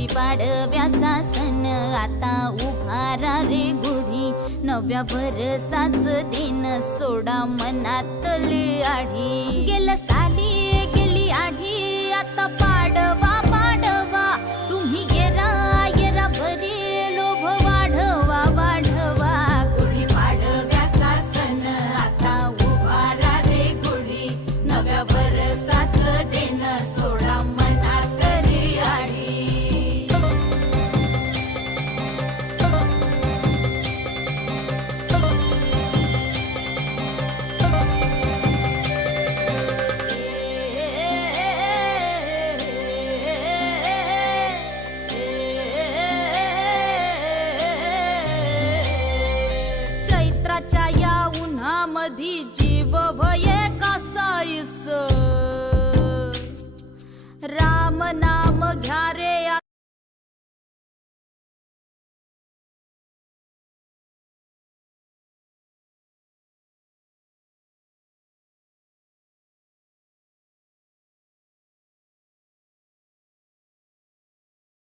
गुढी पाडव्याचा सण आता उभारा रे गुढी, नव्या वर्षाच दिन सोडा मनातली आढी. गेलं